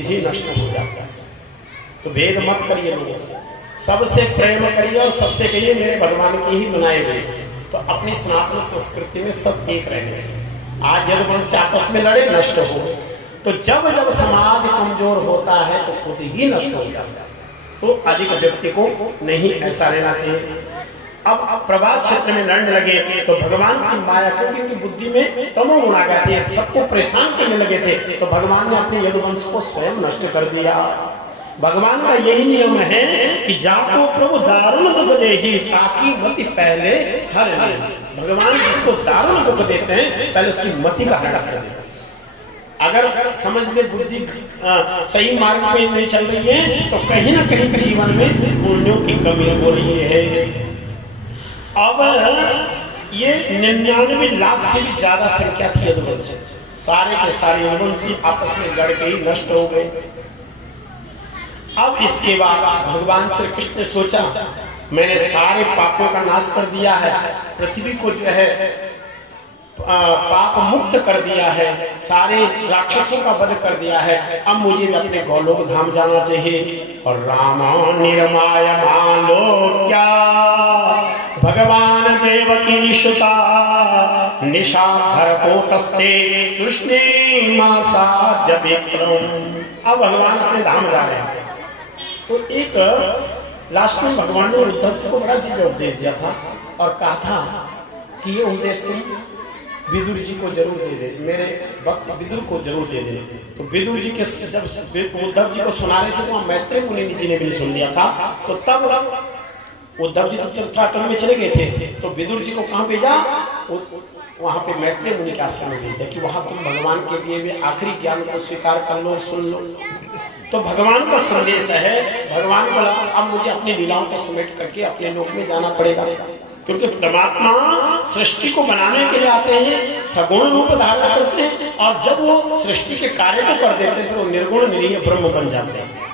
ही नष्ट हो जाता है। तो भेद मत करिए लोगों से, सबसे प्रेम करिए और सबसे कहिए मेरे भगवान की ही बनाए हुए। तो अपनी सनातन संस्कृति में सब एक रहेंगे। आज यदुवंश आपस में लड़े नष्ट हो, तो जब जब समाज कमजोर होता है तो खुद ही नष्ट हो जाता है। तो अधिक व्यक्ति को नहीं ऐसा रहना चाहिए। अब प्रभास क्षेत्र में लड़ने लगे तो भगवान की माया, क्योंकि उनकी बुद्धि में तमोगुण आ गए थे, सबको परेशान करने लगे थे, तो भगवान ने अपने यदुवंश को स्वयं नष्ट कर दिया। भगवान का यही नियम है कि जाको प्रभु दारुण दुख देगी ताकि मति पहले हर ले। भगवान जिसको दारुण दुख देते हैं पहले उसकी मति का हटा कर देते हैं। अगर समझ में बुद्धि सही मार्ग में नहीं चल रही है तो कहीं ना कहीं जीवन में पुण्यों की कमी हो रही है। अब ये 99 लाख से भी ज्यादा संख्या थी यदुवंशी, सारे के सारे यदुवंशी आपस में लड़ के ही नष्ट हो गए। अब इसके बाद भगवान श्री कृष्ण ने सोचा मैंने सारे पापों का नाश कर दिया है, पृथ्वी को जो है पाप मुक्त कर दिया है, सारे राक्षसों का वध कर दिया है, अब मुझे भी अपने गोलोक धाम जाना चाहिए। और रामा निर्माय मालो क्या भगवान देवकी सुता निशाधर कोटस्ते कृष्णे मासाद्य विक्रम। अब भगवान अपने धाम जा रहे हैं। तो एक लास्ट में भगवान ने उद्धव को बड़ा दिव्य उपदेश दिया था और कहा था कि ये उपदेश तुम विदुर जी को जरूर दे दे, मेरे भक्त विदुर को जरूर दे दे। तो विदुर जी के जब उद्धव जी को सुना रहे थे तो मैत्रेय मुनि जी ने भी सुन लिया था। तो तब उद्धव जी तो तीर्थाटन में चले गए थे, तो विदुर जी को कहाँ भेजा, वहां पे मैत्रेय मुनि के आश्रम में भेजा कि वहां तुम भगवान के दिए हुए आखिरी ज्ञान को स्वीकार कर लो, सुन लो। तो भगवान का संदेश है, भगवान बोला अब मुझे अपनी लीलाओं को समेट करके अपने लोक में जाना पड़ेगा, क्योंकि परमात्मा सृष्टि को बनाने के लिए आते हैं, सगुण रूप धारण करते हैं, और जब वो सृष्टि के कार्य को कर देते हैं तो वो निर्गुण निरीह ब्रह्म बन जाते हैं।